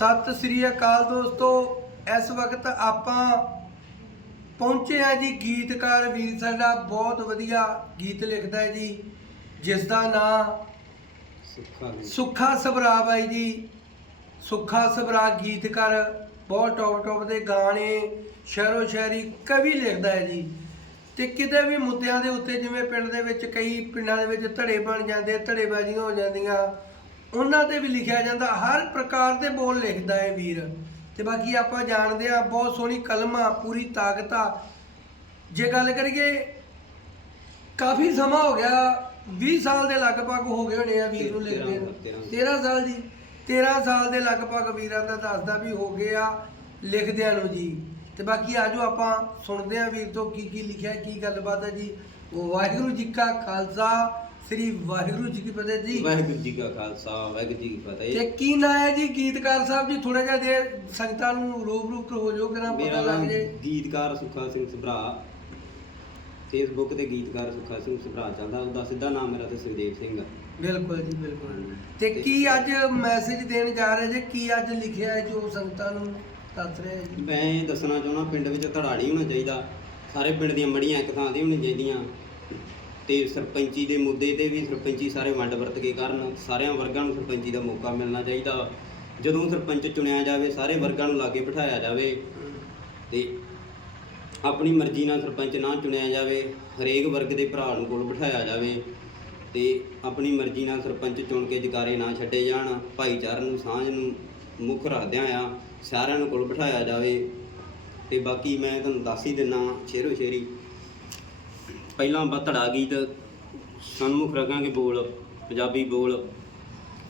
ਸਤਿ ਸ੍ਰੀ ਅਕਾਲ ਦੋਸਤੋ ਇਸ ਵਕਤ ਆਪਾਂ ਪਹੁੰਚੇ ਆ ਜੀ ਗੀਤਕਾਰ ਵੀਰ ਸਾਡਾ ਬਹੁਤ ਵਧੀਆ ਗੀਤ ਲਿਖਦਾ ਹੈ ਜੀ ਜਿਸ ਦਾ ਨਾਮ ਸੁੱਖਾ ਸੁੱਖਾ ਸਬਰਾ ਬਾਈ ਜੀ ਸੁੱਖਾ ਸਬਰਾ ਗੀਤਕਾਰ ਬਹੁਤ ਟੌਪ ਟੌਪ ਦੇ ਗਾਣੇ ਸ਼ਾਇਰੋ ਸ਼ਾਇਰੀ ਕਵੀ ਲਿਖਦਾ ਹੈ ਜੀ। ਤੇ ਕਿਤੇ ਵੀ ਮੁੱਦਿਆਂ ਦੇ ਉੱਤੇ ਜਿਵੇਂ ਪਿੰਡ ਦੇ ਵਿੱਚ ਕਈ ਪਿੰਡਾਂ ਦੇ ਵਿੱਚ ਧੜੇ ਬਣ ਜਾਂਦੇ ਧੜੇਬਾਜ਼ੀਆਂ ਹੋ ਜਾਂਦੀਆਂ ਉਹਨਾਂ ਤੇ ਵੀ ਲਿਖਿਆ ਜਾਂਦਾ ਹਰ ਪ੍ਰਕਾਰ ਦੇ ਬੋਲ ਲਿਖਦਾ ਹੈ ਵੀਰ। ਤੇ ਬਾਕੀ ਆਪਾਂ ਜਾਣਦੇ ਆ ਬਹੁਤ ਸੋਹਣੀ ਕਲਮ ਪੂਰੀ ਤਾਕਤ। ਆ ਜੇ ਗੱਲ ਕਰੀਏ ਕਾਫੀ ਸਮਾਂ ਹੋ ਗਿਆ 20 ਸਾਲ ਦੇ ਲਗਭਗ ਹੋ ਗਏ ਹੋਣੇ ਆ ਵੀਰ ਨੂੰ ਲਿਖਦੇ ਨੂੰ। 13 ਸਾਲ ਜੀ। 13 ਸਾਲ ਦੇ ਲਗਭਗ ਵੀਰਾਂ ਦਾ ਦੱਸਦਾ ਵੀ ਹੋ ਗਏ ਆ ਲਿਖਦਿਆਂ ਨੂੰ ਜੀ। ਤੇ ਬਾਕੀ ਆਜੋ ਆਪਾਂ ਸੁਣਦੇ ਆ ਵੀਰ ਤੋਂ ਕੀ ਕੀ ਲਿਖਿਆ ਕੀ ਗੱਲਬਾਤ ਹੈ ਜੀ। ਵਾਹਿਗੁਰੂ ਜੀ ਕਾ ਖਾਲਸਾ ਸ੍ਰੀ ਵਾਹਿਗੁਰੂ ਜੀ ਕੀ ਫਤਿਹ ਜੀ। ਵਾਹਿਗੁਰੂ ਜੀ ਕਾ ਖਾਲਸਾ ਵਾਹਿਗੁਰੂ ਜੀ ਕੀ ਤੇ ਫਤਿਹ ਕੀ ਨਾਂ ਹੈ ਜੀ? ਗੀਤਕਾਰ ਸਾਹਿਬ ਜੀ ਥੋੜਾ ਜਿਹਾ ਦੇ ਸੰਗਤਾਂ ਨੂੰ ਰੂਪ ਰੂਪ ਹੋ ਜਾਓ ਕਿਰਾਂ ਮੇਰਾ ਪਤਾ ਲੱਗ ਨਾਮ ਜੇ ਗੀਤਕਾਰ ਸੁੱਖਾ ਸਿੰਘ ਸਭਰਾ। ਫੇਸਬੁੱਕ ਤੇ ਗੀਤਕਾਰ ਸੁੱਖਾ ਸਿੰਘ ਸਭਰਾ ਚੱਲਦਾ ਉਹਦਾ ਸਿੱਧਾ ਨਾਮ ਮੇਰਾ ਤੇ ਸੁਖਦੇਵ ਸਿੰਘ ਆ। ਬਿਲਕੁਲ ਜੀ ਬਿਲਕੁਲ। ਤੇ ਕੀ ਅੱਜ ਮੈਸੇਜ ਦੇਣ ਜਾ ਰਹੇ ਜੇ? ਕੀ ਅੱਜ ਲਿਖਿਆ ਹੈ ਜੋ ਸੰਗਤਾਂ ਨੂੰ ਦੱਸ ਰਹੇ ਜੀ? ਮੈਂ ਇਹ ਦੱਸਣਾ ਚਾਹੁੰਦਾ ਪਿੰਡ ਵਿੱਚ ਧੜਾ ਨਹੀਂ ਹੋਣਾ ਚਾਹੀਦਾ। ਸਾਰੇ ਪਿੰਡ ਦੀਆਂ ਮੜੀਆਂ ਇੱਕ ਥਾਂ ਤੇ ਹੋਣੀਆਂ ਚਾਹੀਦੀਆਂ। ਤੇ ਸਰਪੰਚੀ ਦੇ ਮੁੱਦੇ ਤੇ ਵੀ ਸਰਪੰਚੀ ਸਾਰੇ ਵੰਡ ਵਰਤ ਕੇ ਕਰਨ, ਸਾਰਿਆਂ ਵਰਗਾਂ ਨੂੰ ਸਰਪੰਚੀ ਦਾ ਮੌਕਾ ਮਿਲਣਾ ਚਾਹੀਦਾ। ਜਦੋਂ ਸਰਪੰਚ ਚੁਣਿਆ ਜਾਵੇ, ਸਾਰੇ ਵਰਗਾਂ ਨੂੰ ਲਾਗੇ ਬਿਠਾਇਆ ਜਾਵੇ ਤੇ ਆਪਣੀ ਮਰਜ਼ੀ ਨਾਲ ਸਰਪੰਚ ਨਾ ਚੁਣਿਆ ਜਾਵੇ, ਹਰੇਕ ਵਰਗ ਦੇ ਭਰਾ ਨੂੰ ਕੋਲ ਬਿਠਾਇਆ ਜਾਵੇ ਤੇ ਆਪਣੀ ਮਰਜ਼ੀ ਨਾਲ ਸਰਪੰਚ ਚੁਣ ਕੇ ਜਕਾਰੇ ਨਾ ਛੱਡੇ ਜਾਣ, ਭਾਈਚਾਰੇ ਨੂੰ, ਸਾਂਝ ਨੂੰ ਮੁੱਖ ਰੱਖਦਿਆਂ ਆ, ਸਾਰਿਆਂ ਨੂੰ ਕੋਲ ਬਿਠਾਇਆ ਜਾਵੇ। ਤੇ ਬਾਕੀ ਮੈਂ ਤੁਹਾਨੂੰ ਦੱਸ ਹੀ ਦਿੰਨਾ ਸ਼ੇਰੋ ਸ਼ੇਰੀ। ਪਹਿਲਾਂ ਬਤੜਾ ਗੀਤ ਸਨਮੁਖ ਰੱਖਾਂਗੇ ਬੋਲ ਪੰਜਾਬੀ ਬੋਲ।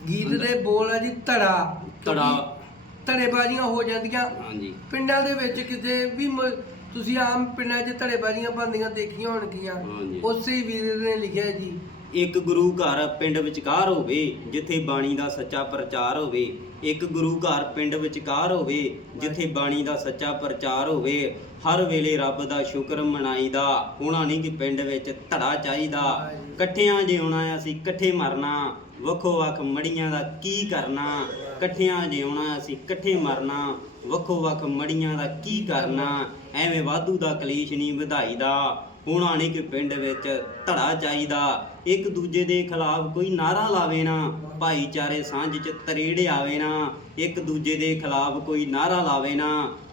ਗੀਤ ਦੇ ਬੋਲ ਹੈ ਜੀ ਧੜਾ। ਧੜਾ। ਧੜੇਬਾਜ਼ੀਆਂ ਹੋ ਜਾਂਦੀਆਂ। ਹਾਂਜੀ। ਪਿੰਡਾਂ ਦੇ ਵਿੱਚ ਕਿਤੇ ਵੀ ਮ- ਤੁਸੀਂ ਆਮ ਪਿੰਡਾਂ 'ਚ ਧੜੇਬਾਜ਼ੀਆਂ ਬਣਦੀਆਂ ਦੇਖੀਆਂ ਹੋਣਗੀਆਂ। ਹਾਂਜੀ। ਉਸੇ ਹੀ ਵੀਰ ਨੇ ਲਿਖਿਆ ਜੀ। ਇੱਕ ਗੁਰੂ ਘਰ ਪਿੰਡ ਵਿਚਕਾਰ ਹੋਵੇ, ਜਿੱਥੇ ਬਾਣੀ ਦਾ ਸੱਚਾ ਪ੍ਰਚਾਰ ਹੋਵੇ। ਇੱਕ ਗੁਰੂ ਘਰ ਪਿੰਡ ਵਿਚਕਾਰ ਹੋਵੇ, ਜਿੱਥੇ ਬਾਣੀ ਦਾ ਸੱਚਾ ਪ੍ਰਚਾਰ ਹੋਵੇ। ਹਰ ਵੇਲੇ ਰੱਬ ਦਾ ਸ਼ੁਕਰ ਮਨਾਈਦਾ। ਹੋਣਾ ਨਹੀਂ ਕਿ ਪਿੰਡ ਵਿੱਚ ਧੜਾ ਚਾਹੀਦਾ। ਇਕੱਠਿਆਂ ਜਿਉਣਾ ਅਸੀਂ ਇਕੱਠੇ ਮਰਨਾ। ਵੱਖੋ ਵੱਖ ਮੜੀਆਂ ਦਾ ਕੀ ਕਰਨਾ? ਇਕੱਠਿਆਂ ਜਿਉਣਾ ਅਸੀਂ ਇਕੱਠੇ ਮਰਨਾ। ਵੱਖੋ ਵੱਖ ਮੜੀਆਂ ਦਾ ਕੀ ਕਰਨਾ? ਐਵੇਂ ਵਾਧੂ ਦਾ ਕਲੇਸ਼ ਨਹੀਂ ਵਧਾਈਦਾ। ਹੋਣਾ ਨਹੀਂ ਕਿ ਪਿੰਡ ਵਿੱਚ ਧੜਾ ਚਾਹੀਦਾ। ਇੱਕ ਦੂਜੇ ਦੇ ਖਿਲਾਫ ਕੋਈ ਨਾਰਾ ਲਾਵੇ ਨਾ ਭਾਈਚਾਰੇ ਸਾਂਝ ਚ ਤਰੇੜ ਆਵੇ ਨਾ ਇੱਕ ਦੂਜੇ ਦੇ ਖਿਲਾਫ ਕੋਈ ਨਾਰਾ ਲਾਵੇ ਨਾ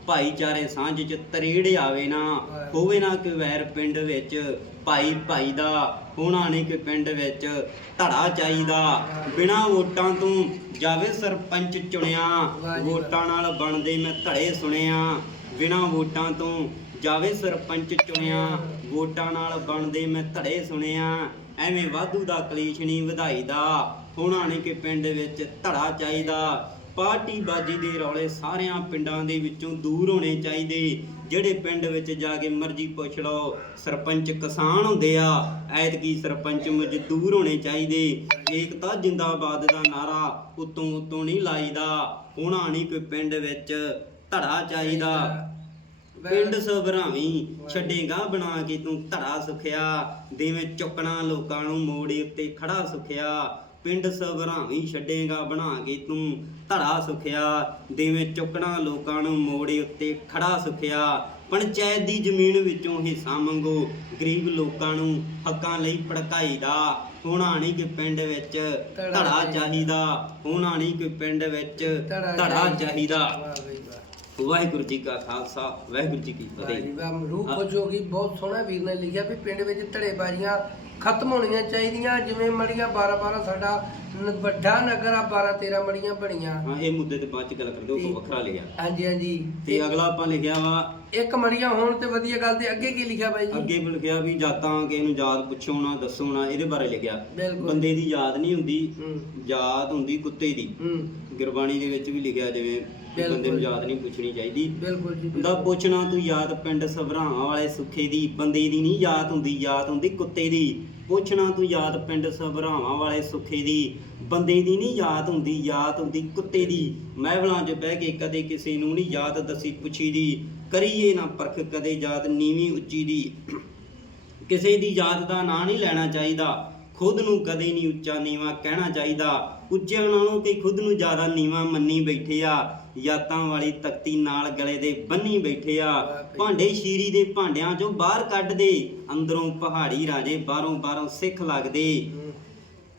ਭਾਈਚਾਰੇ ਸਾਂਝ ਚ ਤਰੇੜ ਆਵੇ ਨਾ। ਹੋਵੇ ਨਾ ਕਿ ਵੈਰ ਪਿੰਡ ਵਿੱਚ ਭਾਈ ਭਾਈ ਦਾ ਹੋਣਾ ਨਹੀਂ ਕਿ ਪਿੰਡ ਵਿੱਚ ਧੜਾ ਚਾਹੀਦਾ। ਬਿਨਾ ਵੋਟਾਂ ਤੋਂ ਜਾਵੇ ਸਰਪੰਚ ਚੁਣਿਆ ਵੋਟਾਂ ਨਾਲ ਬਣਦੇ ਮੈਂ ਧੜੇ ਸੁਣਿਆ। ਬਿਨਾ ਵੋਟਾਂ ਤੋਂ ਜਾਵੇ ਸਰਪੰਚ ਚੁਣਿਆ ਵੋਟਾਂ ਨਾਲ ਬਣਦੇ ਮੈਂ ਧੜੇ ਸੁਣਿਆ। ਐਵੇਂ ਵਾਧੂ ਦਾ ਕਲੇਸ਼ ਨਹੀਂ ਵਧਾਈ ਦਾ ਹੋਣਾ ਨਹੀਂ ਕਿ ਪਿੰਡ ਵਿੱਚ ਧੜਾ ਚਾਹੀਦਾ। ਪਾਰਟੀ ਬਾਜੀ ਦੇ ਰੌਲੇ ਸਾਰਿਆਂ ਪਿੰਡਾਂ ਦੇ ਵਿੱਚੋਂ ਦੂਰ ਹੋਣੇ ਚਾਹੀਦੇ। ਜਿਹੜੇ ਪਿੰਡ ਵਿੱਚ ਜਾ ਕੇ ਮਰਜ਼ੀ ਪੁੱਛ ਲਓ, ਸਰਪੰਚ ਕਿਸਾਨ ਹੁੰਦੇ ਆ, ਐਤਕੀ ਸਰਪੰਚ ਮਜ਼ਦੂਰ ਹੋਣੇ ਚਾਹੀਦੇ। ਏਕਤਾ ਜਿੰਦਾਬਾਦ ਦਾ ਨਾਰਾ ਉਤੋਂ ਉਤੋਂ ਨਹੀਂ ਲਾਈਦਾ। ਹੋਣਾ ਨਹੀਂ ਕਿ ਪਿੰਡ ਵਿੱਚ ਧੜਾ ਚਾਹੀਦਾ। ਪਿੰਡ ਸਭਰਾਵੀਂ ਛੱਡੇਗਾ ਬਣਾ ਕੇ ਤੂੰ ਧੜਾ ਸੁਖਿਆ ਦੇਵੇਂ ਚੁੱਕਣਾ ਲੋਕਾਂ ਨੂੰ ਮੋੜੇ ਉੱਤੇ ਖੜਾ ਸੁਖਿਆ। ਪਿੰਡ ਸਭਰਾਵੀਂ ਛੱਡੇਗਾ ਬਣਾ ਕੇ ਤੂੰ ਧੜਾ ਸੁਖਿਆ ਦੇਵੇਂ ਚੁੱਕਣਾ ਲੋਕਾਂ ਨੂੰ ਮੋੜੇ ਉੱਤੇ ਖੜਾ ਸੁਖਿਆ। ਪੰਚਾਇਤ ਦੀ ਜ਼ਮੀਨ ਵਿੱਚੋਂ ਹਿੱਸਾ ਮੰਗੋ ਗਰੀਬ ਲੋਕਾਂ ਨੂੰ ਹੱਕਾਂ ਲਈ ਭੜਕਾਈਦਾ ਹੋਣਾ ਨਹੀਂ ਕਿ ਪਿੰਡ ਵਿੱਚ ਧੜਾ ਚਾਹੀਦਾ। ਹੋਣਾ ਨਹੀਂ ਕਿ ਪਿੰਡ ਵਿੱਚ ਧੜਾ ਚਾਹੀਦਾ। ਵਾਹਿਗੁਰੂ ਜੀ ਕਾ ਖਾਲਸਾ ਵਾਹਿਗੁਰੂ ਜੀ ਕੀ ਫਤਿਹ। ਰੂਹ ਖੁਸ਼ ਹੋ ਗਈ ਬਹੁਤ ਸੋਹਣਾ ਵੀਰ ਨੇ ਲਿਖਿਆ ਵੀ ਪਿੰਡ ਵਿੱਚ ਧੜੇਬਾਜ਼ੀਆਂ ਖਤਮ ਹੋਣੀਆਂ ਚਾਹੀਦੀਆਂ ਜਿਵੇਂ ਮੜੀਆਂ 12 12 ਸਾਡਾ ਨ- ਵੱਡਾ ਨਗਰ ਆ 12 13 ਮੜੀਆਂ ਬਣੀਆਂ। ਹਾਂ ਇਹ ਮੁੱਦੇ ਤੇ ਬਾਅਦ ਚ ਗੱਲ ਕਰਦੇ ਉਹ ਤੋਂ ਵੱਖਰਾ ਲਿਖਿਆ ਹਾਂਜੀ ਹਾਂਜੀ। ਤੇ ਅਗਲਾ ਆਪਾਂ ਲਿਖਿਆ ਵਾ ਇੱਕ ਮੜੀਆਂ ਹੋਣ ਤੇ ਵਧੀਆ ਗੱਲ ਤੇ ਅੱਗੇ ਕੀ ਲਿਖਿਆ ਬਾਈ ਜੀ? ਅੱਗੇ ਵੀ ਲਿਖਿਆ ਵੀ ਜਾਤਾਂ ਕਿਸੇ ਨੂੰ ਯਾਦ ਪੁੱਛੋ ਨਾ ਦੱਸੋ ਨਾ ਇਹਦੇ ਬਾਰੇ ਲਿਖਿਆ। ਬਿਲਕੁਲ। ਬੰਦੇ ਦੀ ਯਾਦ ਨਹੀਂ ਹੁੰਦੀ ਹੂੰ। ਯਾਦ ਹੁੰਦੀ ਕੁੱਤੇ ਦੀ। ਹੂੰ। ਗੁਰਬਾਣੀ ਦੇ ਵਿੱਚ ਵੀ ਲਿਖਿਆ ਜਿਵੇਂ ਬੰਦੇ ਨੂੰ। ਯਾਦ ਨਹੀਂ ਪੁੱਛਣੀ ਚਾਹੀਦੀ। ਬਿਲਕੁਲ ਜੀ ਦਾ ਪੁੱਛਣਾ ਤੂੰ ਯਾਦ ਪਿੰਡ ਸਭਰਾਵਾਂ ਵਾਲੇ ਸੁੱਖੇ ਦੀ ਬੰਦੇ ਦੀ ਨਹੀਂ ਯਾਦ ਹੁੰਦੀ ਯਾਦ ਹੁੰਦੀ ਕੁੱਤੇ ਦੀ। ਪੁੱਛਣਾ ਤੂੰ ਯਾਦ ਪਿੰਡ ਸਭਰਾਵਾਂ ਵਾਲੇ ਸੁੱਖੇ ਦੀ ਬੰਦੇ ਦੀ ਨਹੀਂ ਯਾਦ ਹੁੰਦੀ ਯਾਦ ਹੁੰਦੀ ਕੁੱਤੇ ਦੀ। ਮਹਿਵਲਾਂ 'ਚ ਬਹਿ ਕੇ ਕਦੇ ਕਿਸੇ ਨੂੰ ਨਹੀਂ ਯਾਦ ਦਸੀ ਪੁੱਛੀ ਦੀ ਕਰੀਏ ਨਾ ਪਰਖ ਕਦੇ ਯਾਦ ਨੀਵੀਂ ਉੱਚੀ ਦੀ। ਕਿਸੇ ਦੀ ਯਾਦ ਦਾ ਨਾਂ ਨਹੀਂ ਲੈਣਾ ਚਾਹੀਦਾ। ਖੁਦ ਨੂੰ ਕਦੇ ਨਹੀਂ ਉੱਚਾ ਨੀਵਾ ਕਹਿਣਾ ਚਾਹੀਦਾ। ਉੱਚਿਆਂ ਨਾਲੋਂ ਕਿ ਖੁਦ ਨੂੰ ਜ਼ਿਆਦਾ ਨੀਵਾ ਮੰਨੀ ਬੈਠੇ ਆ। ਯਾਤਾਂ ਵਾਲੀ ਤਖਤੀ ਨਾਲ ਗਲੇ ਦੇ ਬੰਨੀ ਬੈਠੇ ਆ। ਭਾਂਡੇ ਸ਼ੀਰੀ ਦੇ ਭਾਂਡਿਆਂ ਚੋਂ ਬਾਹਰ ਕੱਢ ਦੇ। ਅੰਦਰੋਂ ਪਹਾੜੀ ਰਾਜੇ ਬਾਹਰੋਂ ਬਾਹਰੋਂ ਸਿੱਖ ਲੱਗਦੇ।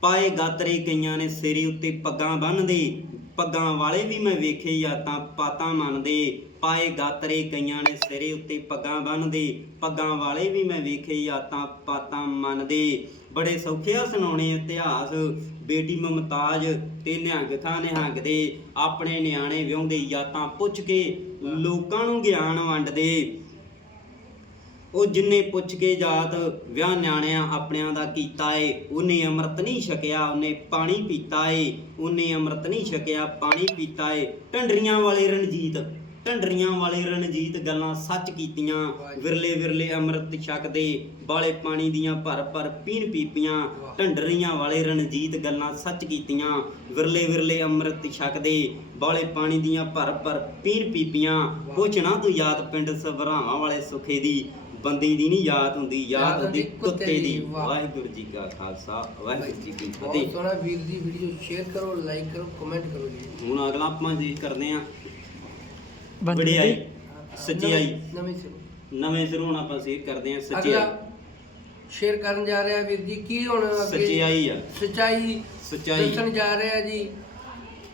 ਪਾਏ ਗਾਤਰੇ ਕਈਆਂ ਨੇ ਸਿਰੇ ਉੱਤੇ ਪੱਗਾਂ ਬੰਨਦੇ ਪੱਗਾਂ ਵਾਲੇ ਵੀ ਮੈਂ ਵੇਖੇ ਜਾਂ ਤਾਂ ਪਾਤਾਂ ਮੰਨਦੇ। ਪਾਏ ਗਾਤਰੇ ਕਈਆਂ ਨੇ ਸਿਰੇ ਉੱਤੇ ਪੱਗਾਂ ਬੰਨਦੇ ਪੱਗਾਂ ਵਾਲੇ ਵੀ ਮੈਂ ਵੇਖੇ ਯਾਤਾਂ ਪਾਤਾਂ ਮੰਨਦੇ। ਬੜੇ ਸੌਖਿਆ ਸੁਣਾਉਣੇ ਇਤਿਹਾਸ, ਬੇਟੀ ਮਮਤਾਜ ਤੇ ਨਿਹੰਗ ਥਾਂ ਨਿਹੰਗ ਦੇ ਆਪਣੇ ਨਿਆਣੇ ਵਿਆਹੁੰਦੇ ਜਾਂ ਤਾਂ ਪੁੱਛ ਕੇ ਲੋਕਾਂ ਨੂੰ ਗਿਆਨ ਵੰਡਦੇ। ਉਹ ਜਿੰਨੇ ਪੁੱਛ ਕੇ ਜਾਤ ਵਿਆਹ ਨਿਆਣਿਆਂ ਆਪਣਿਆਂ ਦਾ ਕੀਤਾ ਏ, ਉਹਨੇ ਅੰਮ੍ਰਿਤ ਨਹੀਂ ਛਕਿਆ, ਉਹਨੇ ਪਾਣੀ ਪੀਤਾ ਏ, ਉਹਨੇ ਅੰਮ੍ਰਿਤ ਨਹੀਂ ਛਕਿਆ, ਪਾਣੀ ਪੀਤਾ ਏ। ਢੰਡਰੀਆਂ ਵਾਲੇ ਰਣਜੀਤ ਢੰਡਰੀਆਂ ਵਾਲੇ ਰਣਜੀਤ ਗੱਲਾਂ ਸੱਚ ਕੀਤੀਆਂ। ਵਿਰਲੇ ਵਿਰਲੇ ਅੰਮ੍ਰਿਤ ਛਕਦੇ ਬਾਲੇ ਪਾਣੀ ਦੀਆਂ ਭਰ ਭਰ ਪੀਣ ਪੀਪੀਆਂ। ਢੰਡਰੀਆਂ ਵਾਲੇ ਰਣਜੀਤ ਗੱਲਾਂ ਸੱਚ ਕੀਤੀਆਂ। ਵਿਰਲੇ ਵਿਰਲੇ ਅੰਮ੍ਰਿਤ ਛਕਦੇ ਬਾਲੇ ਪਾਣੀ ਦੀਆਂ ਭਰ ਭਰ ਪੀਣ ਪੀਪੀਆਂ। ਪੁੱਛਣਾ ਤੂੰ ਯਾਦ ਪਿੰਡ ਸਭਰਾਵਾਂ ਵਾਲੇ ਸੁਖੇ ਦੀ। ਬੰਦੀ ਦੀ ਨਹੀਂ ਯਾਦ ਹੁੰਦੀ ਯਾਦ ਹੁੰਦੀ ਕੁੱਤੇ ਦੀ। ਵਾਹ। ਵਾਹਿਗੁਰੂ ਜੀ ਕਾ ਖਾਲਸਾ ਵਾਹਿਗੁਰੂ ਜੀ ਕੀ ਫਤਿਹ। ਸੋਹਣਾ ਵੀਰ ਦੀ ਵੀਡੀਓ ਸ਼ੇਅਰ ਕਰੋ ਲਾਈਕ ਕਰੋ ਕਮੈਂਟ ਕਰੋ ਜੀ। ਹੁਣ ਅਗਲਾ ਆਪਾਂ ਜੀ ਕਰਦੇ ਆ ਬੰਦੇ ਵਡਿਆਈ ਦੀ- ਸੱਚਾਈ ਨਵੇਂ- ਨਵੇਂ ਸਿਰੋਂ। ਨਵੇਂ ਸਿਰੋਂ ਹੁਣ ਆਪਾਂ ਸ਼ੇਅਰ ਕਰਦੇ ਆ ਸੱਚਾਈ ਅਗਲਾ ਸ਼ੇਅਰ ਕਰਨ ਜਾ ਰਿਹਾ ਵੀਰ ਜੀ ਕੀ ਹੁਣ ਅੱਗੇ? ਸੱਚਾਈ ਆ। ਸੱਚਾਈ ਸੱਚਾਈ। ਦੱਸਣ ਜਾ ਰਿਹਾ ਜੀ।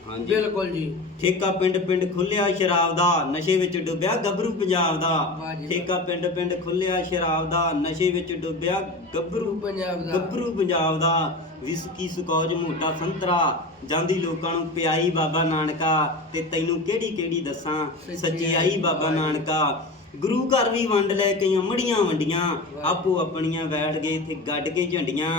ਹਾਂਜੀ। ਬਿਲਕੁਲ ਜੀ। ਠੇਕਾ ਪਿੰਡ ਪਿੰਡ ਖੁੱਲਿਆ ਸ਼ਰਾਬ ਦਾ ਨਸ਼ੇ ਵਿੱਚ ਡੁੱਬਿਆ ਗੱਭਰੂ ਪੰਜਾਬ ਦਾ। ਵਾਹ ਜੀ ਵਾਹ। ਠੇਕਾ ਪਿੰਡ ਪਿੰਡ ਖੁੱਲਿਆ ਸ਼ਰਾਬ ਦਾ ਨਸ਼ੇ ਵਿੱਚ ਡੁੱਬਿਆ ਗੱਭਰੂ ਪੰਜਾਬ ਦਾ। ਗੱਭਰੂ ਪੰਜਾਬ ਦਾ। ਵਿਸਕੀ ਸਕੌਜ ਮੋਟਾ ਸੰਤਰਾ ਜਾਂਦੀ ਲੋਕਾਂ ਨੂੰ ਪਿਆਈ ਬਾਬਾ ਨਾਨਕਾ। ਤੇ ਤੈਨੂੰ ਕਿਹੜੀ ਕਿਹੜੀ ਦੱਸਾਂ ਸੱਚਾਈ ਬਾਬਾ ਨਾਨਕਾ। ਗੁਰੂ ਘਰ ਵੀ ਵੰਡ ਲੈ ਕਈਆਂ ਮੜੀਆਂ ਵੰਡੀਆਂ ਆਪੋ ਆਪਣੀਆਂ ਬੈਠ ਗਏ ਇੱਥੇ ਗੱਡ ਕੇ ਝੰਡੀਆਂ।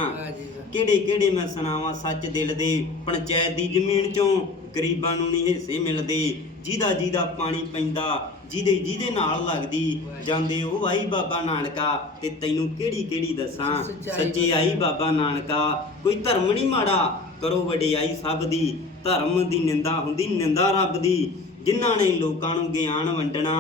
ਕਿਹੜੇ ਕਿਹੜੇ ਮੈਂ ਸੁਣਾਵਾਂ ਸੱਚ ਦਿਲ ਦੇ ਪੰਚਾਇਤ ਦੀ ਜ਼ਮੀਨ ਚੋਂ ਗਰੀਬਾਂ ਨੂੰ ਨਹੀਂ ਹਿੱਸੇ ਮਿਲਦੇ। ਜਿਹਦਾ ਜਿਹਦਾ ਪਾਣੀ ਪੈਂਦਾ ਜਿਹਦੇ ਜਿਹਦੇ ਨਾਲ ਲੱਗਦੀ ਜਾਂਦੇ ਉਹ ਵਾਈ ਬਾਬਾ ਨਾਨਕਾ ਤੇ ਤੈਨੂੰ ਕਿਹੜੀ ਕਿਹੜੀ ਦੱਸਾਂ ਸੱਚੇ ਆਈ ਬਾਬਾ ਨਾਨਕਾ। ਕੋਈ ਧਰਮ ਨਹੀਂ ਮਾੜਾ ਕਰੋ ਵਡਿਆਈ ਸਭ ਦੀ। ਧਰਮ ਦੀ ਨਿੰਦਾ ਹੁੰਦੀ ਨਿੰਦਾ ਰੱਬ ਦੀ। ਜਿਨ੍ਹਾਂ ਨੇ ਲੋਕਾਂ ਨੂੰ ਗਿਆਨ ਵੰਡਣਾ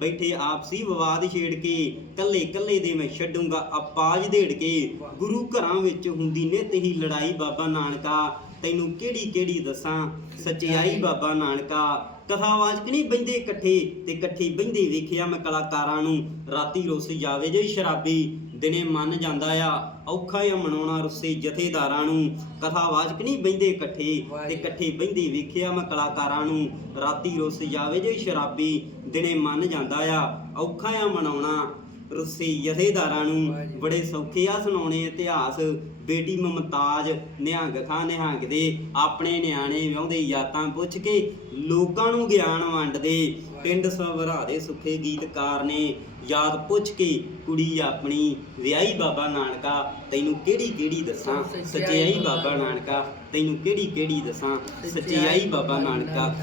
ਬੈਠੇ ਆਪਸੀ ਵਿਵਾਦ ਛੇੜ ਕੇ, ਕੱਲੇ ਕੱਲੇ ਦੇ ਮੈਂ ਛੱਡੂੰਗਾ ਆਪਾਜ ਢੇੜ ਕੇ। ਗੁਰੂ ਘਰਾਂ ਵਿੱਚ ਹੁੰਦੀ ਨਿਤ ਹੀ ਲੜਾਈ ਬਾਬਾ ਨਾਨਕਾ। ਤੈਨੂੰ ਕਿਹੜੀ ਕਿਹੜੀ ਦੱਸਾਂ? ਸਚਿਆਈ ਬਾਬਾ ਨਾਨਕਾ। ਕਥਾਵਾਚਕ ਨਹੀਂ ਬੈੰਦੇ ਇਕੱਠੇ? ਤੇ ਇਕੱਠੇ ਬੈੰਦੇ ਵੇਖਿਆ ਮੈਂ ਕਲਾਕਾਰਾਂ ਨੂੰ, ਰਾਤੀ ਰੁੱਸ ਜਾਵੇ ਜੇ ਸ਼ਰਾਬੀ, ਦਿਨੇ ਮੰਨ ਜਾਂਦਾ ਆ। ਔਖਾ ਆ ਮਨਾਉਣਾ ਰੁੱਸੇ ਜਥੇਦਾਰਾਂ ਨੂੰ। ਕਥਾਵਾਚਕ ਨਹੀਂ ਬੈੰਦੇ ਇਕੱਠੇ? ਤੇ ਇਕੱਠੇ ਬੈੰਦੇ ਵੇਖਿਆ ਮੈਂ ਕਲਾਕਾਰਾਂ ਨੂੰ। ਰਾਤੀ ਰੁੱਸ ਜਾਵੇ ਜੇ ਸ਼ਰਾਬੀ, ਦਿਨੇ ਮੰਨ ਜਾਂਦਾ ਆ। ਔਖਾ ਆ ਮਨਾਉਣਾ ਰੁੱਸੇ ਜਥੇਦਾਰਾਂ ਨੂੰ ਬੜੇ ਸੌਖੇ ਆ ਸੁਣਾਉਣੇ ਇਤਿਹਾਸ। ਬੇਟੀ ਮਮਤਾਜ ਨਿਹੰਗ ਖਾਂ ਨਿਹੰਗ ਦੇ ਆਪਣੇ ਨਿਆਣੇ ਵਿਆਹੁੰਦੇ ਯਾਤਾਂ ਪੁੱਛ ਕੇ ਲੋਕਾਂ ਨੂੰ ਗਿਆਨ ਵੰਡਦੇ। ਪਿੰਡ ਸਵਰਾ ਦੇ ਸੁੱਖੇ ਗੀਤਕਾਰ ਨੇ ਯਾਦ ਪੁੱਛ ਕੇ ਕੁੜੀ ਆਪਣੀ ਵਿਆਹੀ ਬਾਬਾ ਨਾਨਕਾ ਤੈਨੂੰ ਕਿਹੜੀ ਕਿਹੜੀ ਦੱਸਾਂ? ਸੱਚਾਈ ਬਾਬਾ ਨਾਨਕਾ। ਤੈਨੂੰ ਕਿਹੜੀ ਕਿਹੜੀ ਦੱਸਾਂ? ਸੱਚਾਈ ਬਾਬਾ ਨਾਨਕਾ।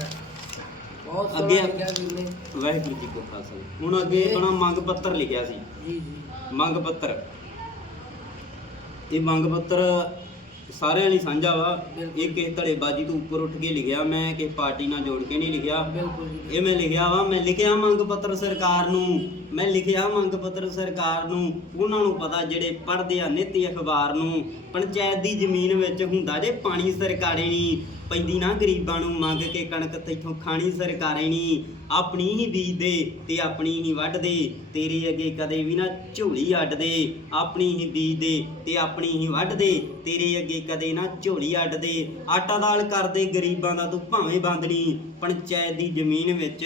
ਬਹੁਤ ਅੱਗੇ- ਸੋਹਣਾ ਲਿਖਿਆ ਵੀਰ ਨੇ ਵਾਹਿਗੁਰੂ ਜੀ ਕੋ ਖਾਲਸਾ। ਹੁਣ ਅੱਗੇ ਆਪਣਾ ਮੰਗ ਪੱਤਰ ਲਿਖਿਆ ਸੀ। ਜੀ ਜੀ। ਮੰਗ ਪੱਤਰ। ਇਹ ਮੰਗ ਪੱਤਰ ਸਾਰਿਆਂ ਲਈ ਸਾਂਝਾ ਵਾ। ਇਹ ਕਿਸੇ ਧੜੇਬਾਜ਼ੀ ਤੋਂ ਉੱਪਰ ਉੱਠ ਕੇ ਲਿਖਿਆ ਮੈਂ ਕਿਸੇ ਪਾਰਟੀ ਨਾਲ ਜੋੜ ਕੇ ਨਹੀਂ ਲਿਖਿਆ। ਇਹ ਮੈਂ ਲਿਖਿਆ ਵਾ ਮੈਂ ਲਿਖਿਆ ਮੰਗ ਪੱਤਰ ਸਰਕਾਰ ਨੂੰ। ਮੈਂ ਲਿਖਿਆ ਮੰਗ ਪੱਤਰ ਸਰਕਾਰ ਨੂੰ। ਉਹਨਾਂ ਨੂੰ ਪਤਾ ਜਿਹੜੇ ਪੜ੍ਹਦੇ ਆ ਨਿੱਤ ਅਖਬਾਰ ਨੂੰ। ਪੰਚਾਇਤ ਦੀ ਜ਼ਮੀਨ ਵਿੱਚ ਹੁੰਦਾ ਜੇ ਪਾਣੀ ਸਰਕਾਰੇ ਨਹੀਂ ਪੈਂਦੀ ਨਾ ਗਰੀਬਾਂ ਨੂੰ ਮੰਗ ਕੇ ਕਣਕ ਤੈਥੋਂ ਖਾਣੀ ਸਰਕਾਰੇ ਨਹੀਂ ਆਪਣੀ ਹੀ ਬੀਜਦੇ ਤੇ ਆਪਣੀ ਹੀ ਵੱਢਦੇ ਤੇਰੇ ਅੱਗੇ ਕਦੇ ਵੀ ਨਾ ਝੋਲੀ ਅੱਡ ਦੇ। ਆਪਣੀ ਹੀ ਬੀਜਦੇ ਤੇ ਆਪਣੀ ਹੀ ਵੱਢਦੇ ਤੇਰੇ ਅੱਗੇ ਕਦੇ ਨਾ ਝੋਲੀ ਅੱਡ ਦੇ। ਆਟਾ ਦਾਲ ਕਰਦੇ ਗਰੀਬਾਂ ਦਾ ਤੂੰ ਭਾਵੇਂ ਬੰਦਣੀ ਪੰਚਾਇਤ ਦੀ ਜ਼ਮੀਨ ਵਿੱਚ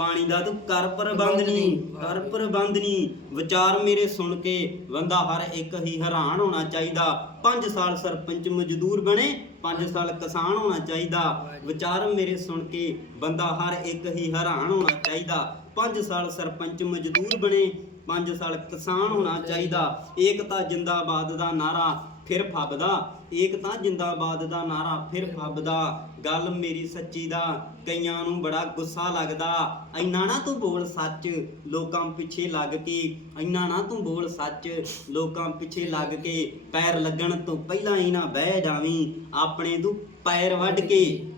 ਪਾਣੀ ਦਾ ਤੂੰ ਕਰ ਪ੍ਰਬੰਧ ਨਹੀਂ ਕਰ ਪ੍ਰਬੰਧ ਨਹੀਂ। ਵਿਚਾਰ ਮੇਰੇ ਸੁਣ ਕੇ ਬੰਦਾ ਹਰ ਇੱਕ ਹੀ ਹੈਰਾਨ ਹੋਣਾ ਚਾਹੀਦਾ। 5 ਸਾਲ ਸਰਪੰਚ ਮਜ਼ਦੂਰ ਬਣੇ 5 ਸਾਲ ਕਿਸਾਨ ਹੋਣਾ ਚਾਹੀਦਾ। ਵਿਚਾਰ ਮੇਰੇ ਸੁਣ ਕੇ ਬੰਦਾ ਹਰ ਇੱਕ ਹੀ ਹੈਰਾਨ ਹੋਣਾ ਚਾਹੀਦਾ। 5 ਸਾਲ ਸਰਪੰਚ ਮਜ਼ਦੂਰ ਬਣੇ 5 ਸਾਲ ਕਿਸਾਨ ਹੋਣਾ ਚਾਹੀਦਾ। ਏਕਤਾ ਜਿੰਦਾਬਾਦ ਦਾ ਨਾਰਾ ਫਿਰ ਫੱਬਦਾ। ਏਕਤਾ ਜਿੰਦਾਬਾਦ ਦਾ ਨਾਰਾ, ਫਿਰ ਫੱਬਦਾ ਗੱਲ ਮੇਰੀ ਸੱਚੀ ਦਾ, ਕਈਆਂ ਨੂੰ ਬੜਾ ਗੁੱਸਾ ਲੱਗਦਾ। ਇੰਨਾ ਨਾ ਤੂੰ ਬੋਲ ਸੱਚ, ਲੋਕਾਂ ਪਿੱਛੇ ਲੱਗ ਕੇ। ਇੰਨਾ ਨਾ ਤੂੰ ਬੋਲ ਸੱਚ, ਲੋਕਾਂ ਪਿੱਛੇ ਲੱਗ ਕੇ। ਪੈਰ ਲੱਗਣ ਤੋਂ ਪਹਿਲਾਂ ਹੀ ਨਾ ਬਹਿ ਜਾਵੀਂ, ਆਪਣੇ ਤੂੰ ਪੈਰ ਵੱਢ ਕੇ।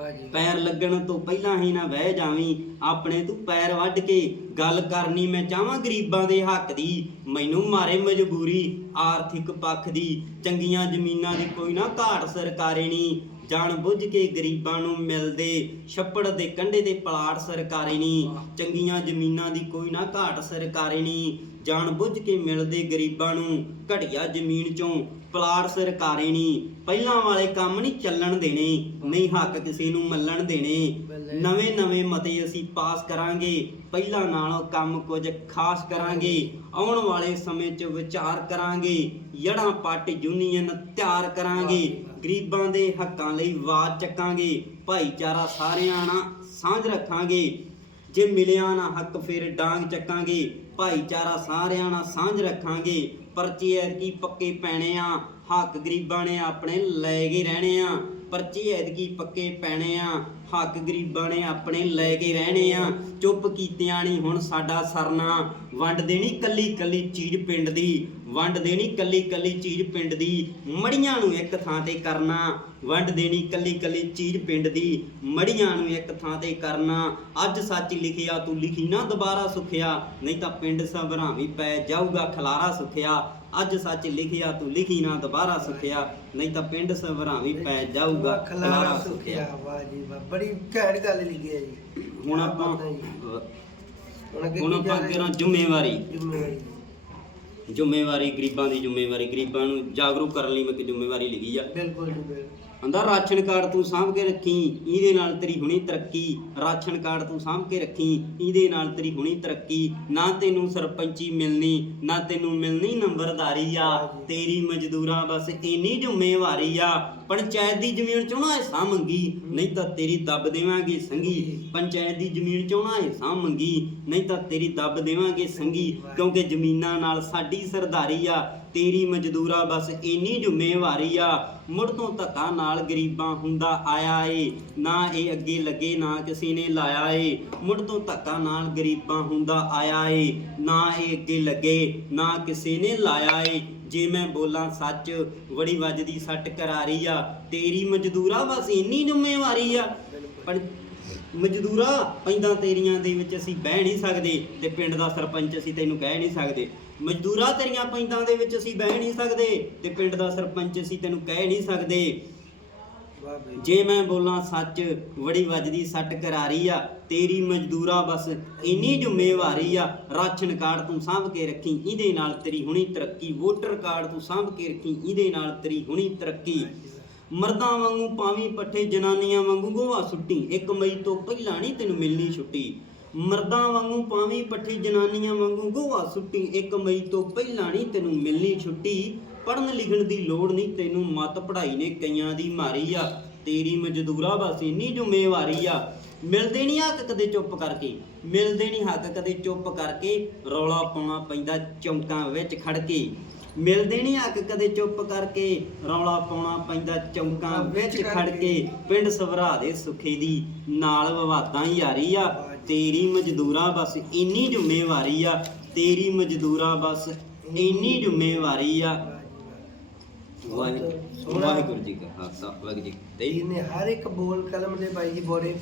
ਵਾਹ ਜੀ। ਪੈਰ ਲੱਗਣ ਤੋਂ ਪਹਿਲਾਂ ਹੀ ਨਾ ਬਹਿ ਜਾਵੀਂ। ਆਪਣੇ ਤੂੰ ਪੈਰ ਵੱਢ ਕੇ ਗੱਲ ਕਰਨੀ ਮੈਂ ਚਾਹਾਂ ਗਰੀਬਾਂ ਦੇ ਹੱਕ ਦੀ। ਮੈਨੂੰ ਮਾਰੇ ਮਜਬੂਰੀ ਆਰਥਿਕ ਪੱਖ ਦੀ। ਚੰਗੀਆਂ ਜ਼ਮੀਨਾਂ ਦੀ ਕੋਈ ਨਾ ਘਾਟ ਸਰਕਾਰੇ ਨਹੀਂ ਜਾਣ ਬੁੱਝ ਕੇ ਗਰੀਬਾਂ ਨੂੰ ਮਿਲਦੇ ਛੱਪੜ ਦੇ ਕੰਢੇ ਤੇ ਪਲਾਟ ਸਰਕਾਰੇ ਨਹੀਂ ਚੰਗੀਆਂ ਜ਼ਮੀਨਾਂ ਦੀ ਕੋਈ ਨਾ ਘਾਟ ਸਰਕਾਰੇ ਨਹੀਂ ਜਾਣ ਬੁੱਝ ਕੇ ਮਿਲਦੇ ਗਰੀਬਾਂ ਨੂੰ ਘਟੀਆ ਜ਼ਮੀਨ ਚੋਂ ਪਲਾਟ ਸਰਕਾਰੇ ਨਹੀਂ ਪਹਿਲਾਂ ਵਾਲੇ ਕੰਮ ਨਹੀਂ ਚੱਲਣ ਦੇਣੇ ਨਹੀਂ ਹੱਕ ਕਿਸੇ ਨੂੰ ਮੱਲਣ ਦੇਣੇ। ਨਵੇਂ ਨਵੇਂ ਮਤੇ ਅਸੀਂ ਪਾਸ ਕਰਾਂਗੇ ਪਹਿਲਾਂ ਨਾਲੋਂ ਕੰਮ ਕੁਝ ਖਾਸ ਕਰਾਂਗੇ ਆਉਣ ਵਾਲੇ ਸਮੇਂ 'ਚ ਵਿਚਾਰ ਕਰਾਂਗੇ ਜੜਾਂ ਪੱਟ ਯੂਨੀਅਨ ਤਿਆਰ ਕਰਾਂਗੇ ਗਰੀਬਾਂ ਦੇ ਹੱਕਾਂ ਲਈ ਆਵਾਜ਼ ਚੱਕਾਂਗੇ ਭਾਈਚਾਰਾ ਸਾਰਿਆਂ ਨਾਲ ਸਾਂਝ ਰੱਖਾਂਗੇ ਜੇ ਮਿਲਿਆ ਨਾ ਹੱਕ ਫਿਰ ਡਾਂਗ ਚੱਕਾਂਗੇ, ਭਾਈਚਾਰਾ ਸਾਰਿਆਂ ਨਾਲ ਸਾਂਝ ਰੱਖਾਂਗੇ। ਪਰਚੇ ਐਤਕੀ ਪੱਕੇ ਪੈਣੇ ਆ, ਹੱਕ ਗਰੀਬਾਂ ਨੇ ਆਪਣੇ ਲੈ ਕੇ ਰਹਿਣੇ ਆ। ਪਰਚੇ ਐਤਕੀ ਪੱਕੇ ਪੈਣੇ ਆ, ਹੱਕ ਗਰੀਬਾਂ ਨੇ ਆਪਣੇ ਲੈ ਕੇ ਰਹਿਣੇ ਆ। ਚੁੱਪ ਕੀਤਿਆਂ ਨਹੀਂ ਹੁਣ ਸਾਡਾ ਸਰਨਾ। ਵੰਡ ਦੇਣੀ ਕੱਲੀ ਕੱਲੀ ਚੀਜ਼ ਪਿੰਡ ਦੀ, ਵੰਡ ਦੇਣੀ ਕੱਲੀ ਕੱਲੀ ਚੀਜ਼ ਪਿੰਡ ਦੀ। ਮੜੀਆਂ ਨੂੰ ਇੱਕ ਥਾਂ ਤੇ ਕਰਨਾ, ਵੰਡ ਦੇਣੀ ਕੱਲੀ ਕੱਲੀ ਚੀਜ਼ ਪਿੰਡ ਦੀ। ਮੜੀਆਂ ਨੂੰ ਇੱਕ ਥਾਂ ਤੇ ਕਰਨਾ। ਅੱਜ ਸੱਚ ਲਿਖਿਆ, ਤੂੰ ਲਿਖੀ ਨਾ ਦੁਬਾਰਾ ਸੁਖਿਆ। ਨਹੀਂ ਤਾਂ ਪਿੰਡ ਸਭਰਾਂ ਵੀ ਪੈ ਜਾਊਗਾ, ਖਲਾਰਾ ਸੁਖਿਆ। ਅੱਜ ਸੱਚ ਲਿਖਿਆ ਤੂੰ ਲਿਖੀ ਨਾ ਦੁਬਾਰਾ ਸੁਖਿਆ ਨਹੀਂ ਤਾਂ ਪਿੰਡ ਸਭਰਾਂ ਵੀ ਪੈ ਜਾਊਗਾ ਖਲਾਰਾ ਸੁਖਿਆ ਵਾਹ ਜੀ ਵਾਹ ਬੜੀ ਘੈਂਟ ਗੱਲ ਲਿਖੀ ਹੈ ਜੀ। ਹੁਣ ਆਪਾਂ। ਹੁਣ ਆਪਾਂ ਜ਼ਿੰਮੇਵਾਰੀ। ਜ਼ਿੰਮੇਵਾਰੀ। ਜ਼ਿੰਮੇਵਾਰੀ ਗਰੀਬਾਂ ਦੀ ਜ਼ਿੰਮੇਵਾਰੀ ਗਰੀਬਾਂ ਨੂੰ ਜਾਗਰੂਕ ਕਰਨ ਲਈ ਮੈਂ ਇੱਕ ਜ਼ਿੰਮੇਵਾਰੀ ਲਿਖੀ ਆ। ਬਿਲਕੁਲ ਜੀ ਬਿਲਕੁਲ। ਅੰਦਰ ਰਾਸ਼ਨ ਕਾਰਡ ਤੂੰ ਸਾਂਭ ਕੇ ਰੱਖੀ ਇਹਦੇ ਨਾਲ ਤੇਰੀ ਹੁਣੀ ਤਰੱਕੀ। ਰਾਸ਼ਨ ਕਾਰਡ ਤੂੰ ਸਾਂਭ ਕੇ ਰੱਖੀ ਇਹਦੇ ਨਾਲ ਤੇਰੀ ਹੁਣੀ ਤਰੱਕੀ। ਨਾ ਤੈਨੂੰ ਸਰਪੰਚੀ ਮਿਲਣੀ ਨਾ ਤੈਨੂੰ ਮਿਲਣੀ ਨੰਬਰਦਾਰੀ ਆ। ਤੇਰੀ ਮਜ਼ਦੂਰਾਂ ਬਸ ਇੰਨੀ ਜ਼ਿੰਮੇਵਾਰੀ ਆ। ਪੰਚਾਇਤ ਦੀ ਜ਼ਮੀਨ ਚੋਂ ਨਾ ਹਿੱਸਾ ਮੰਗੀ ਨਹੀਂ ਤਾਂ ਤੇਰੀ ਦੱਬ ਦੇਵਾਂਗੇ ਸੰਗੀ। ਪੰਚਾਇਤ ਦੀ ਜ਼ਮੀਨ ਚੋਂ ਨਾ ਹਿੱਸਾ ਮੰਗੀ ਨਹੀਂ ਤਾਂ ਤੇਰੀ ਦੱਬ ਦੇਵਾਂਗੇ ਸੰਗੀ। ਕਿਉਂਕਿ ਜ਼ਮੀਨਾਂ ਨਾਲ ਸਾਡੀ ਸਰਦਾਰੀ ਆ। ਤੇਰੀ ਮਜ਼ਦੂਰਾ ਬਸ ਇੰਨੀ ਜ਼ਿੰਮੇਵਾਰੀ ਆ, ਮੁੜ ਤੋਂ ਧੱਕਾ ਨਾਲ ਗਰੀਬਾਂ ਹੁੰਦਾ ਆਇਆ ਏ। ਨਾ ਇਹ ਅੱਗੇ ਲੱਗੇ, ਨਾ ਕਿਸੇ ਨੇ ਲਾਇਆ ਏ। ਮੁੜ ਤੋਂ ਧੱਕਾ ਨਾਲ ਗਰੀਬਾਂ ਹੁੰਦਾ ਆਇਆ ਏ। ਨਾ ਇਹ ਅੱਗੇ ਲੱਗੇ, ਨਾ ਕਿਸੇ ਨੇ ਲਾਇਆ ਏ। ਜੇ ਮੈਂ ਬੋਲਾਂ ਸੱਚ ਬੜੀ ਵੱਜਦੀ ਸੱਟ ਕਰਾਰੀ ਆ। ਤੇਰੀ ਮਜ਼ਦੂਰਾ ਬਸ ਇੰਨੀ ਜ਼ਿੰਮੇਵਾਰੀ ਆ। ਪਰ ਮਜ਼ਦੂਰਾ ਪੈਂਦਾ ਤੇਰੀਆਂ ਦੇ ਵਿੱਚ ਅਸੀਂ ਬਹਿ ਨਹੀਂ ਸਕਦੇ ਤੇ ਪਿੰਡ ਦਾ ਸਰਪੰਚ ਅਸੀਂ ਤੈਨੂੰ ਕਹਿ ਨਹੀਂ ਸਕਦੇ। ਮਜ਼ਦੂਰਾ ਤੇਰੀਆਂ ਪੈਂਦਾਂ ਦੇ ਵਿੱਚ ਅਸੀਂ ਬਹਿ ਨਹੀਂ ਸਕਦੇ ਤੇ ਪਿੰਡ ਦਾ ਸਰਪੰਚ ਅਸੀਂ ਤੈਨੂੰ ਕਹਿ ਨਹੀਂ ਸਕਦੇ। ਜੇ ਮੈਂ ਬੋਲਾਂ ਸੱਚ ਬੜੀ ਵੱਜਦੀ ਸੱਟ ਕਰਾਰੀ ਆ, ਤੇਰੀ ਮਜ਼ਦੂਰਾ ਬਸ ਇੰਨੀ ਜ਼ਿੰਮੇਵਾਰੀ ਆ, ਰਾਸ਼ਨ ਕਾਰਡ ਤੂੰ ਸਾਂਭ ਕੇ ਰੱਖੀ, ਇਹਦੇ ਨਾਲ ਤੇਰੀ ਹੁਣੀ ਤਰੱਕੀ, ਵੋਟਰ ਕਾਰਡ ਤੂੰ ਸਾਂਭ ਕੇ ਰੱਖੀ, ਇਹਦੇ ਨਾਲ ਤੇਰੀ ਹੁਣੀ ਤਰੱਕੀ। ਮਰਦਾਂ ਵਾਂਗੂ ਪਾਵੀਂ ਪੱਠੇ, ਜਨਾਨੀਆਂ ਵਾਂਗੂ ਗੋਹਾ ਸੁੱਟੀ 1 ਮਈ ਤੋਂ ਪਹਿਲਾਂ ਨਹੀਂ ਤੈਨੂੰ ਮਿਲਣੀ ਛੁੱਟੀ। ਮਰਦਾਂ ਵਾਂਗੂ ਪਾਵੀਂ ਪੱਠੇ ਜਨਾਨੀਆਂ ਵਾਂਗੂ ਗੋਹਾ ਸੁੱਟੀ। 1 ਮਈ ਤੋਂ ਪਹਿਲਾਂ ਨਹੀਂ ਤੈਨੂੰ ਮਿਲਣੀ ਛੁੱਟੀ। ਪੜਨ ਲਿਖਣ ਦੀ ਲੋੜ ਨਹੀਂ ਤੈਨੂੰ ਮਤ ਪੜ੍ਹਾਈ ਨੇ ਕਈਆਂ ਦੀ ਮਾਰੀ ਆ। ਤੇਰੀ ਮਜ਼ਦੂਰਾ ਬਸ ਇੰਨੀ ਜ਼ਿੰਮੇਵਾਰੀ ਆ। ਮਿਲਦੇ ਨਹੀਂ ਹੱਕ ਕਦੇ ਚੁੱਪ ਕਰਕੇ। ਮਿਲਦੇ ਨਹੀਂ ਹੱਕ ਕਦੇ ਚੁੱਪ ਕਰਕੇ। ਰੌਲਾ ਪਾਉਣਾ ਪੈਂਦਾ ਚੌਂਕਾਂ ਵਿੱਚ ਖੜ ਕੇ। ਮਿਲਦੇ ਨਹੀਂ ਹੱਕ ਕਦੇ ਚੁੱਪ ਕਰਕੇ। ਰੌਲਾ ਪਾਉਣਾ ਪੈਂਦਾ ਚੌਂਕਾਂ ਵਿੱਚ ਖੜ ਕੇ। ਪਿੰਡ ਸਵਰਾ ਦੇ ਸੁਖੇ ਦੀ ਨਾਲ ਵਿਵਾਦਾਂ ਯਾਰੀ ਆ। ਤੇਰੀ ਮਜ਼ਦੂਰਾ ਬਸ ਇੰਨੀ ਜ਼ਿੰਮੇਵਾਰੀ ਆ ਤੇਰੀ ਮਜ਼ਦੂਰਾ ਬਸ ਇੰਨੀ ਜ਼ਿੰਮੇਵਾਰੀ ਆ। ਵਾਹਿਗੁਰੂ ਵਾਹਿਗੁਰੂ ਜੀ ਕਾ ਖਾਲਸਾ ਵਾਹਿਗੁਰੂ ਜੀ ਕੀ ਫਤਿਹ ਇਹਨੇ ਹਰ ਇੱਕ ਬੋਲ ਕਲਮ ਦੇ ਬਾਈ ਜੀ ਬੋਰੇ